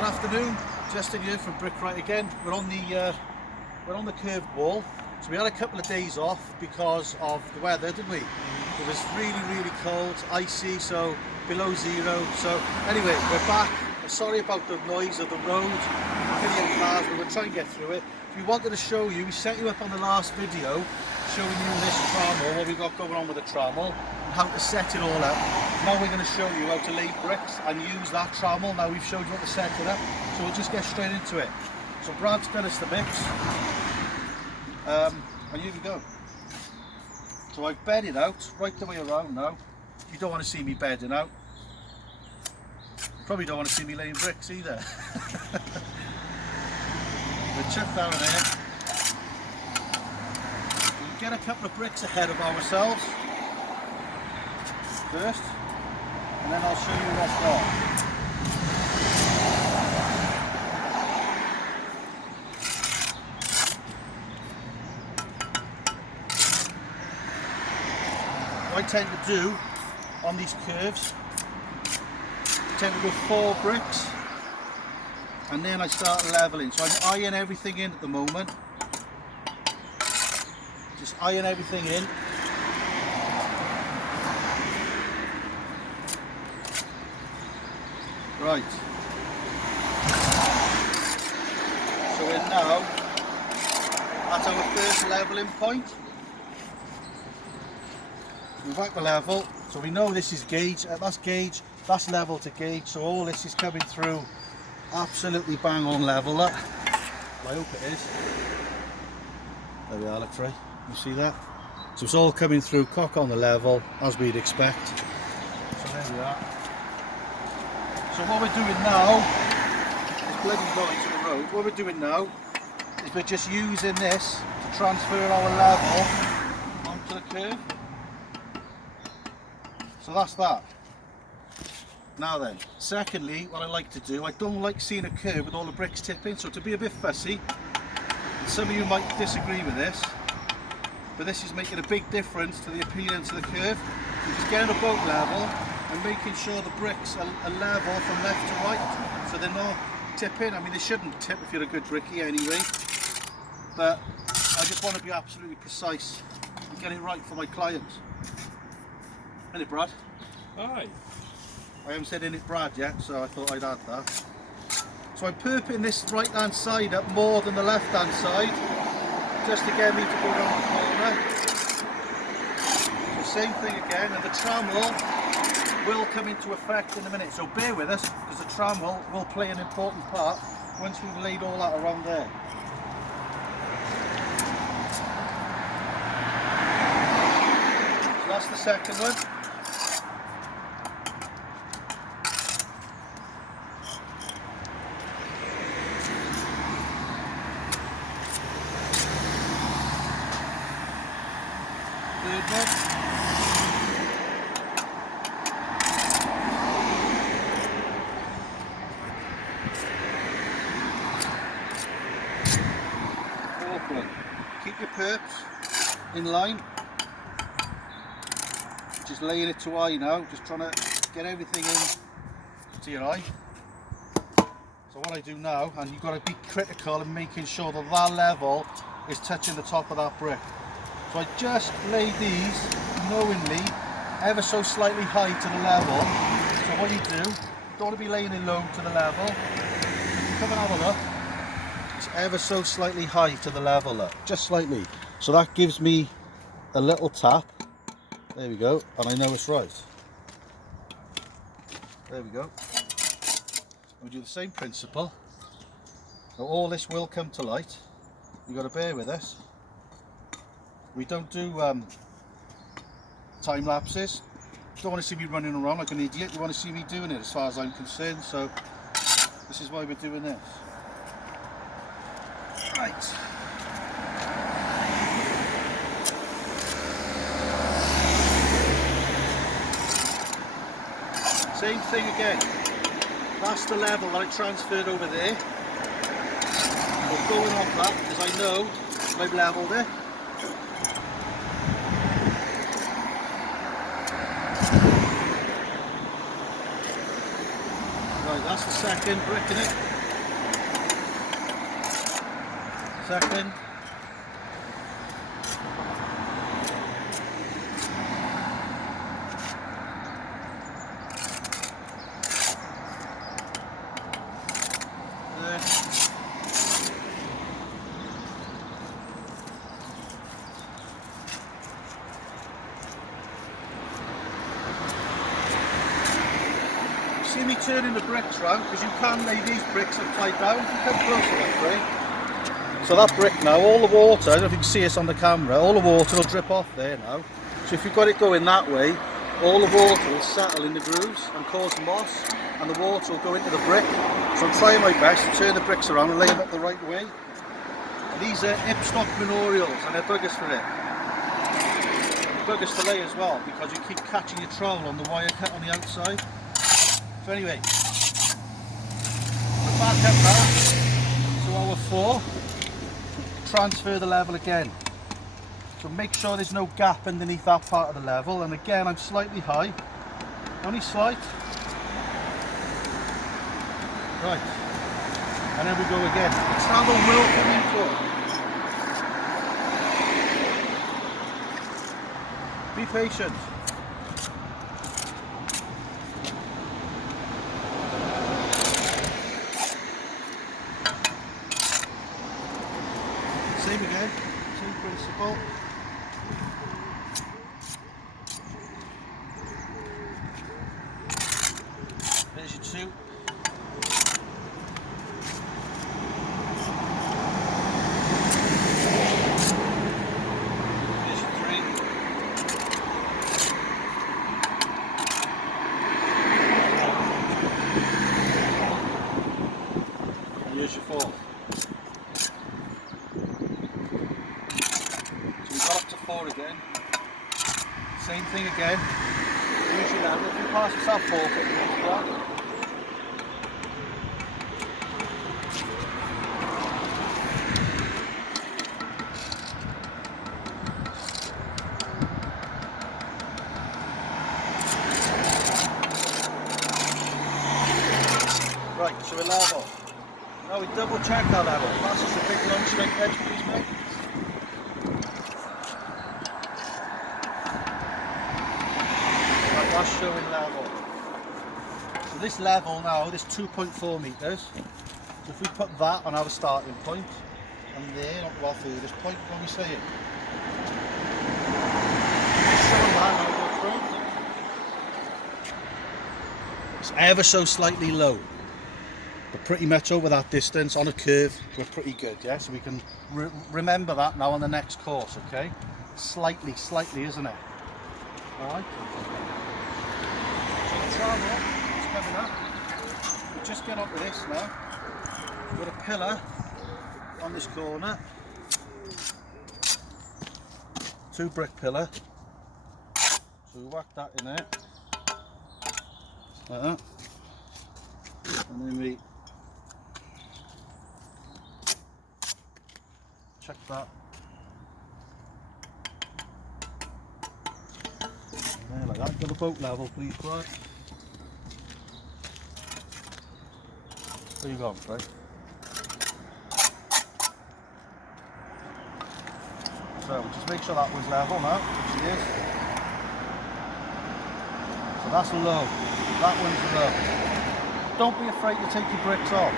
Good afternoon, Justin here from Bricklaying again. We're on the curved wall. So we had a couple of days off because of the weather, didn't we? It was really cold, icy, so below zero. So anyway, we're back. Sorry about the noise of the road, hitting cars, but we'll try and get through it. We wanted to show you, we set you up on the last video showing you this trammel, what we've got going on with the trammel and how to set it all up. Now we're going to show you how to lay bricks and use that trammel. Now we've showed you how to set it up, so we'll just get straight into it. So Brad's done us the mix, and here we go. So I've bedded out right the way around now. You don't want to see me bedding out. You probably don't want to see me laying bricks either. We'll chuck down there. We'll get a couple of bricks ahead of ourselves first, and then I'll show you what's what. What I tend to do on these curves, I tend to go 4 bricks and then I start leveling. So I'm eyeing everything in at the moment. Just eyeing everything in. Right. So we're now at our first leveling point. We whack the level, so we know this is gauge, that's level to gauge, so all this is coming through absolutely bang on level. That, I hope it is. There we are, let's try. You see that? So it's all coming through cock on the level, as we'd expect. So there we are. So what we're doing now, it's bloody noise on the road, what we're doing now is we're just using this to transfer our level onto the curve. So that's that. Now then, secondly, what I like to do, I don't like seeing a curve with all the bricks tipping, so to be a bit fussy, and some of you might disagree with this, but this is making a big difference to the appearance of the curve. You're just getting a boat level and making sure the bricks are level from left to right, so they're not tipping. I mean, they shouldn't tip if you're a good brickie anyway, but I just want to be absolutely precise and get it right for my clients. Isn't it, Brad? Aye. I haven't said in it Brad yet, so I thought I'd add that. So I'm perping this right hand side up more than the left hand side, just to get me to go around the corner. So same thing again, and the trammel will come into effect in a minute, so bear with us, because the trammel will play an important part once we've laid all that around there. So that's the second one. Third one. Fourth one. Keep your perps in line. Just laying it to eye now, just trying to get everything in to your eye. So what I do now, and you've got to be critical in making sure that that level is touching the top of that brick. So I just lay these knowingly ever so slightly high to the level. So what you do, you don't want to be laying it low to the level. Come and have a look. It's ever so slightly high to the level, look, just slightly. So that gives me a little tap. There we go, and I know it's right. There we go. We do the same principle. Now all this will come to light. You've got to bear with us. We don't do time lapses. You don't want to see me running around like an idiot. You want to see me doing it as far as I'm concerned. So this is why we're doing this. Right. Same thing again. That's the level that I transferred over there. We're going off that because I know I've levelled it. That's the second brick in it. Second. There. See me turning the bricks round, because you can lay these bricks upside down. If you come closer that way. So that brick now, all the water, I don't know if you can see us on the camera, all the water will drip off there now. So if you've got it going that way, all the water will settle in the grooves and cause moss, and the water will go into the brick. So I'm trying my best to turn the bricks around and lay them up the right way. And these are hipstock manorials, and they're buggers for it. They're buggers to lay as well, because you keep catching your trowel on the wire cut on the outside. So anyway, we're back up now to our 4. Transfer the level again. So make sure there's no gap underneath that part of the level, and again I'm slightly high, only slight. Right, and then we go again. The travel will come into it. Be patient. Same again, same principle. There's your 2. There's your 3. And here's your 4. Up to 4 again. Same thing again. Use your level. If you pass yourself 4 foot, right, so we're level. Now we double check our level. Pass us a big long straight edge, please, mate. That's showing level. So this level now, this 2.4 metres. So if we put that on our starting point, and there, not well through this point, what are we saying? Showing that now, it's ever so slightly low, but pretty much over that distance on a curve, we're pretty good, yeah? So we can remember that now on the next course, okay? Slightly, isn't it? Alright. Trammel, it's coming up. We just get up with this now. We've got a pillar on this corner. 2 brick pillar. So we whack that in there. Like that. And then we check that. There, like that. Get a boat level, please, Brad. Where you going, Frank? So just make sure that was level now, which it is. So that's low. That one's low. Don't be afraid to take your bricks off.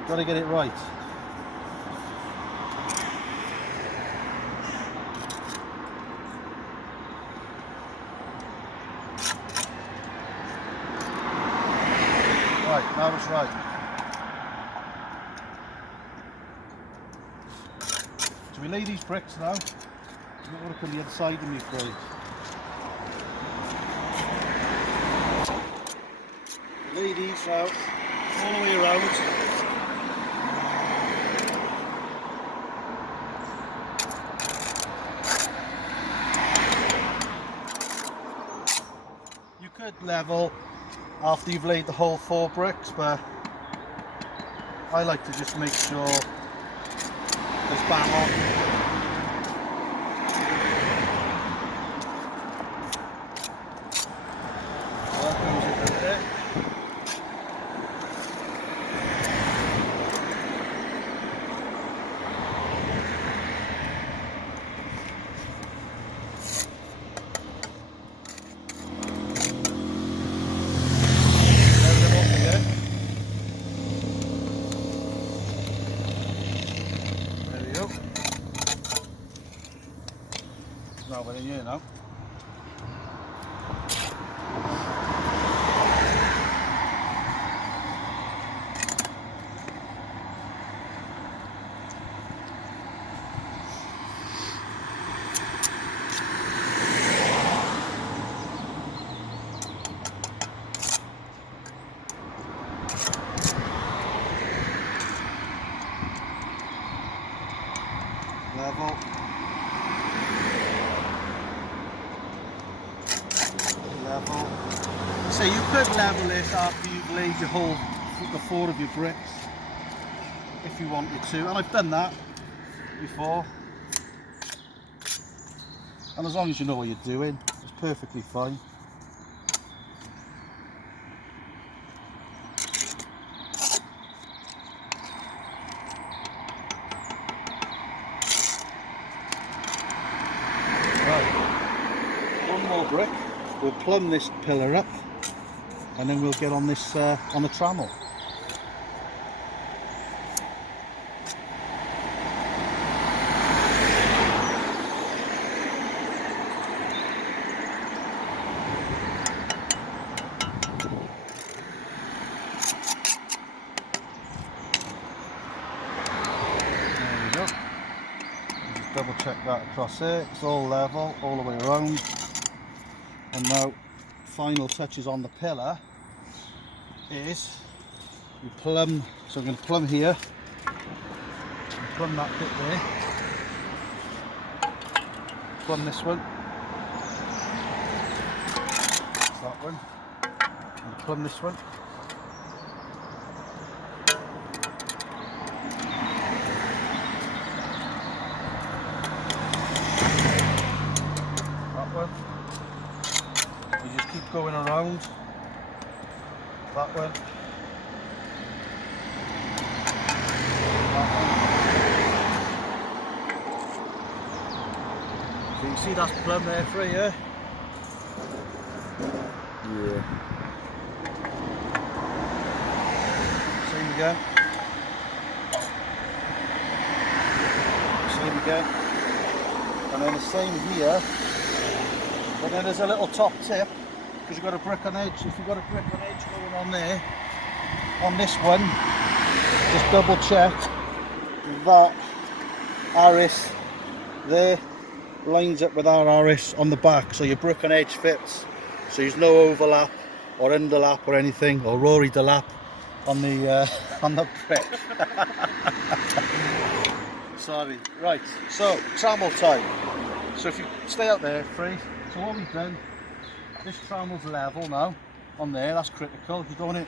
You've got to get it right. Right, now it's right. So we lay these bricks now. You don't want to come the other side of me, Craig. Lay these out all the way around. You could level after you've laid the whole 4 bricks, but I like to just make sure it's bang on. So that goes in there. Got in here now. Level. Level. So you could level this after you've laid your whole, the 4 of your bricks, if you wanted to, and I've done that before. And as long as you know what you're doing, it's perfectly fine. One more brick, we'll plumb this pillar up and then we'll get on this on the trammel. There we go. Just double check that across there, it's all level all the way around. And now, final touches on the pillar is you plumb. So I'm going to plumb here, and plumb that bit there, plumb this one, that's that one, and plumb this one. That one. You just keep going around that one. So you see that's plumb there for you. Yeah. Same again. Same again. And then the same here. But then there's a little top tip, because you've got a brick on edge. If you've got a brick on edge going on there, on this one, just double check that Aris there lines up with our Aris on the back, so your brick on edge fits. So there's no overlap or underlap or anything, or Rory delap on the brick. Sorry. Right, so trammel time. So if you stay out there, free. So what we've done, this trammel's level now, on there, that's critical. You're going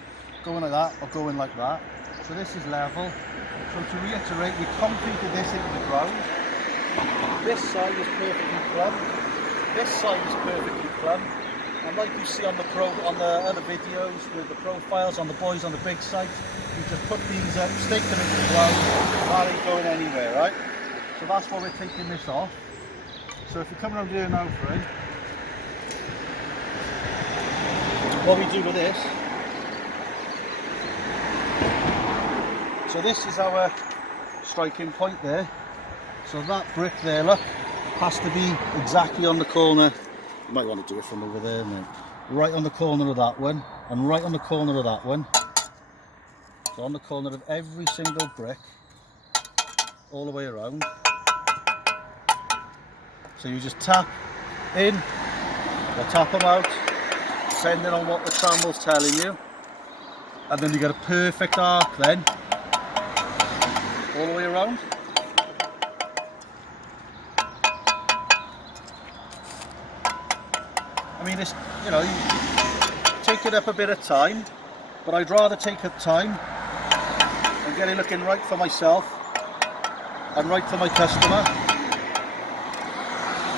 like that or going like that. So this is level. So to reiterate, we concreted this into the ground. This side is perfectly plumb. This side is perfectly plumb. And like you see on the other videos with the profiles on the boys on the big site, you just put these up, stake them into the ground, that ain't going anywhere, right? So that's why we're taking this off. So if you come around here now, Free, what we do with this, so this is our striking point there. So that brick there, look, has to be exactly on the corner. You might want to do it from over there, mate. Right on the corner of that one, and right on the corner of that one. So on the corner of every single brick, all the way around. So you just tap in, or tap them out, depending on what the trammel's telling you. And then you get a perfect arc then, all the way around. I mean, it's, you know, you take it up a bit of time, but I'd rather take up time and get it looking right for myself and right for my customer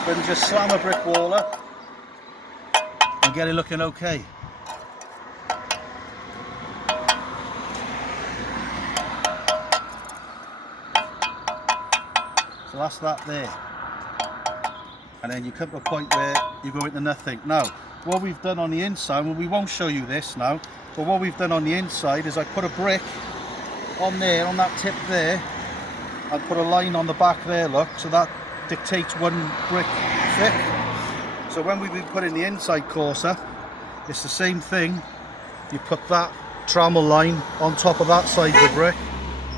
than just slam a brick wall up and get it looking okay. So that's that there. And then you come to a point where you go into nothing. Now, what we've done on the inside, well, we won't show you this now, but what we've done on the inside is I put a brick on there, on that tip there, and put a line on the back there, look, so that dictates one brick thick. So when we've been putting the inside courser, it's the same thing. You put that trammel line on top of that side of the brick,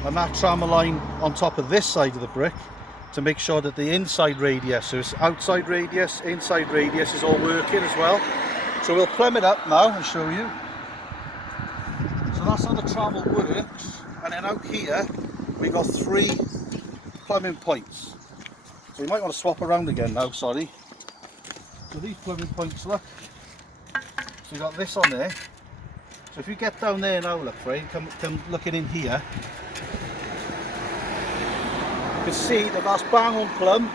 and that trammel line on top of this side of the brick, to make sure that the inside radius, so it's outside radius, inside radius is all working as well. So we'll plumb it up now and show you. So that's how the trammel works. And then out here we've got 3 plumbing points. So you might want to swap around again now, sorry. So these plumbing points, look. So you've got this on there. So if you get down there now, look, Ray, come looking in here, you can see that that's bang on plumb,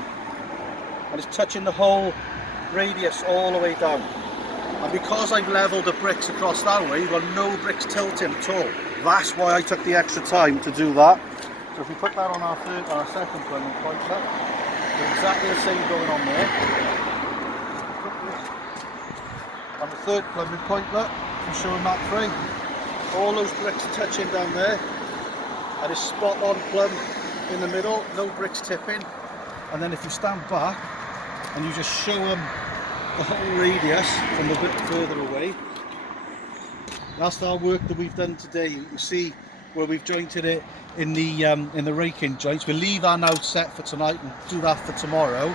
and it's touching the whole radius all the way down. And because I've levelled the bricks across that way, you've got no bricks tilting at all. That's why I took the extra time to do that. So if we put that on our second plumbing point, look, exactly the same going on there. On the third plumbing point, look, I'm showing that frame. All those bricks are touching down there, and it's spot on plumb in the middle, no bricks tipping. And then if you stand back and you just show them the whole radius from a bit further away, that's our work that we've done today. You can see where we've jointed it in the raking joints. We'll leave that now set for tonight and do that for tomorrow.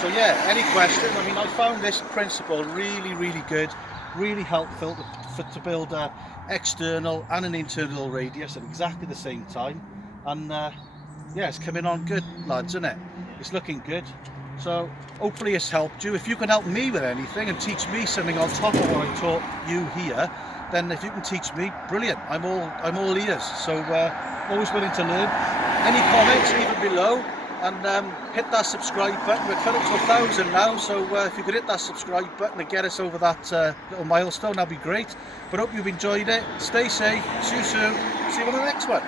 So yeah, any questions? I mean, I found this principle really good, really helpful to build an external and an internal radius at exactly the same time. And yeah, it's coming on good, lads, isn't it? It's looking good. So hopefully it's helped you. If you can help me with anything and teach me something on top of what I taught you here, then if you can teach me, brilliant. I'm all ears. So always willing to learn. Any comments, leave it below, and hit that subscribe button. We're coming to 1,000 now, so if you could hit that subscribe button and get us over that little milestone, that'd be great. But hope you've enjoyed it. Stay safe. See you soon. See you on the next one.